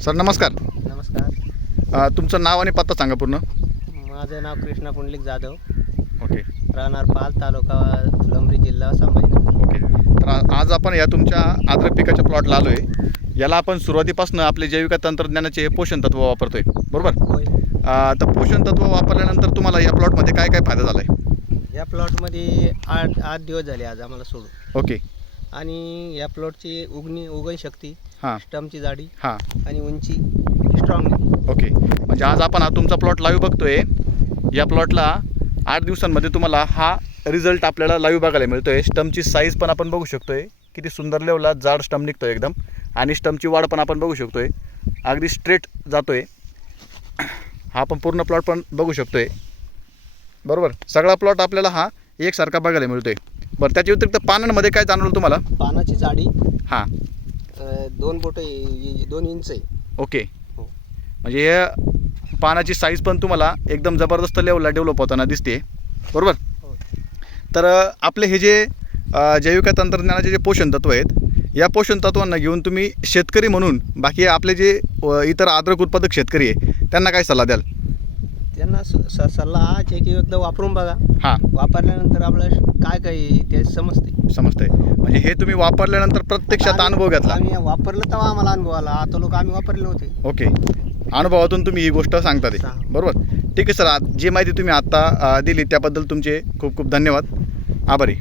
Sir नमस्कार. नमस्कार. तुमचं नाव आणि पत्ता सांगा पूर्ण. माझं नाव कृष्णा पुंडलिक जाधव, ओके राहणार पाल, तालुका फुलंब्री, जिल्हा संभाजीनगर. ओके. तर आज आपण या तुमच्या अद्रक पिकाच्या प्लॉटला आलो आहे. याला आपण सुरुवातीपासून आपले जैविक तंत्रज्ञानाचे पोषण तत्व वापरतोय, बरोबर? होय. तर पोषण तत्व वापरल्यानंतर तुम्हाला या प्लॉटमध्ये काय काय फायदा झाला आहे? या प्लॉटमध्ये आठ दिवस झाले आज आम्हाला सोडून. ओके. आणि या प्लॉटची उगवण शक्ती, हां स्टमची जाडी हां आणि उंची स्ट्रॉंग. ओके. म्हणजे आज आपण हा तुमचा प्लॉट लाईव्ह बघतोय. या प्लॉटला 8 दिवसांमध्ये तुम्हाला हा रिझल्ट आपल्याला लाईव्ह बघायला मिळतोय. स्टमची साईज पण आपण बघू शकतोय, किती सुंदर लेवला जाड स्टम निघतोय एकदम. आणि स्टमची वाढ पण आपण बघू शकतोय, अगदी स्ट्रेट जातोय. हा आपण पूर्ण प्लॉट पण बघू शकतोय, बरोबर? सगळा प्लॉट आपल्याला हा एकसारखा बघायला मिळतोय. बरं, त्याच्या व्यतिरिक्त पानांमध्ये काय जाणवलं तुम्हाला? पानाची जाडी हां 2 बोट 2 इंच आहे. ओके. हो. म्हणजे हे पानाची साईज पण तुम्हाला एकदम जबरदस्त लेवलला डेव्हलप होताना दिसते, बरोबर? हो. तर आपले हे जे जैविक तंत्रज्ञानाचे जे पोषण तत्व आहेत, या पोषण तत्वांना घेऊन तुम्ही शेतकरी म्हणून बाकी आपले जे इतर अद्रक उत्पादक शेतकरी आहे त्यांना काय सल्ला द्याल? त्यांना सल्ला हाच आहे की एकदा वापरून बघा. हां वापरल्यानंतर आपल्याला काय काय ते समजतंय. म्हणजे हे तुम्ही वापरल्यानंतर प्रत्यक्षात अनुभव घेतला. आम्ही वापरलं तेव्हा आम्हाला अनुभव आला. आता लोक आम्ही वापरले नव्हते. ओके. अनुभवातून तुम्ही ही गोष्ट सांगता ते, बरोबर? ठीक आहे सर, जी माहिती तुम्ही आत्ता दिली त्याबद्दल तुमचे खूप खूप धन्यवाद. आभारी.